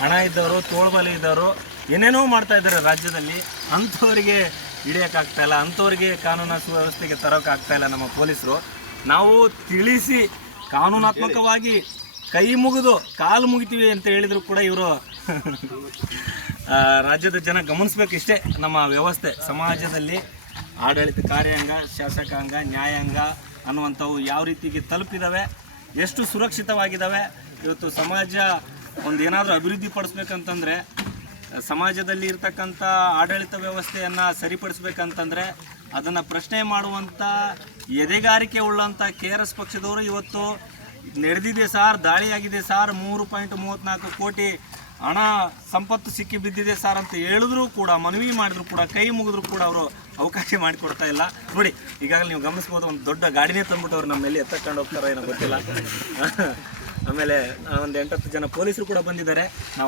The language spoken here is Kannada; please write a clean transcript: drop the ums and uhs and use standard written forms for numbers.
ಹಣ ಇದ್ದವರು, ತೋಳ್ಬಲ ಇದ್ದವರು ಏನೇನೋ ಮಾಡ್ತಾ ಇದ್ದಾರೆ ರಾಜ್ಯದಲ್ಲಿ. ಅಂಥವರಿಗೆ ಹಿಡಿಯೋಕ್ಕಾಗ್ತಾ ಇಲ್ಲ, ಅಂಥವ್ರಿಗೆ ಕಾನೂನು ಸುವ್ಯವಸ್ಥೆಗೆ ತರೋಕ್ಕಾಗ್ತಾ ಇಲ್ಲ ನಮ್ಮ ಪೊಲೀಸರು. ನಾವು ತಿಳಿಸಿ ಕಾನೂನಾತ್ಮಕವಾಗಿ ಕೈ ಮುಗಿದು ಕಾಲು ಮುಗಿತೀವಿ ಅಂತ ಹೇಳಿದ್ರು ಕೂಡ ಇವರು ರಾಜ್ಯದ ಜನ ಗಮನಿಸ್ಬೇಕಿಷ್ಟೇ. ನಮ್ಮ ವ್ಯವಸ್ಥೆ ಸಮಾಜದಲ್ಲಿ ಆಡಳಿತ ಕಾರ್ಯಾಂಗ, ಶಾಸಕಾಂಗ, ನ್ಯಾಯಾಂಗ ಅನ್ನುವಂಥವು ಯಾವ ರೀತಿಗೆ ತಲುಪಿದ್ದಾವೆ, ಎಷ್ಟು ಸುರಕ್ಷಿತವಾಗಿದ್ದಾವೆ. ಇವತ್ತು ಸಮಾಜ ಒಂದು ಏನಾದರೂ ಅಭಿವೃದ್ಧಿ ಪಡಿಸ್ಬೇಕಂತಂದರೆ, ಸಮಾಜದಲ್ಲಿ ಇರ್ತಕ್ಕಂಥ ಆಡಳಿತ ವ್ಯವಸ್ಥೆಯನ್ನು ಸರಿಪಡಿಸ್ಬೇಕಂತಂದರೆ ಅದನ್ನು ಪ್ರಶ್ನೆ ಮಾಡುವಂಥ ಎದೆಗಾರಿಕೆ ಉಳ್ಳಂಥ KRS ಪಕ್ಷದವರು ಇವತ್ತು ನಡೆದಿದೆ ಸಾರ್, ದಾಳಿಯಾಗಿದೆ ಸಾರ್, 3.34 ಕೋಟಿ ಹಣ ಸಂಪತ್ತು ಸಿಕ್ಕಿ ಬಿದ್ದಿದೆ ಸಾರ್ ಅಂತ ಹೇಳಿದ್ರು ಕೂಡ, ಮನವಿ ಮಾಡಿದ್ರು ಕೂಡ, ಕೈ ಮುಗಿದ್ರು ಕೂಡ ಅವರು ಅವಕಾಶ ಮಾಡಿಕೊಡ್ತಾ ಇಲ್ಲ. ನೋಡಿ, ಈಗಾಗಲೇ ನೀವು ಗಮನಿಸ್ಬೋದು, ಒಂದು ದೊಡ್ಡ ಗಾಡಿನೇ ತಂದ್ಬಿಟ್ಟು ಅವ್ರು ನಮ್ಮೆಲ್ಲಿ ಎತ್ತಕೊಂಡು ಹೋಗ್ತಾರೋ ಏನೋ ಗೊತ್ತಿಲ್ಲ. ಆಮೇಲೆ ಒಂದು 8-10 ಜನ ಪೊಲೀಸರು ಕೂಡ ಬಂದಿದ್ದಾರೆ. ನಾವು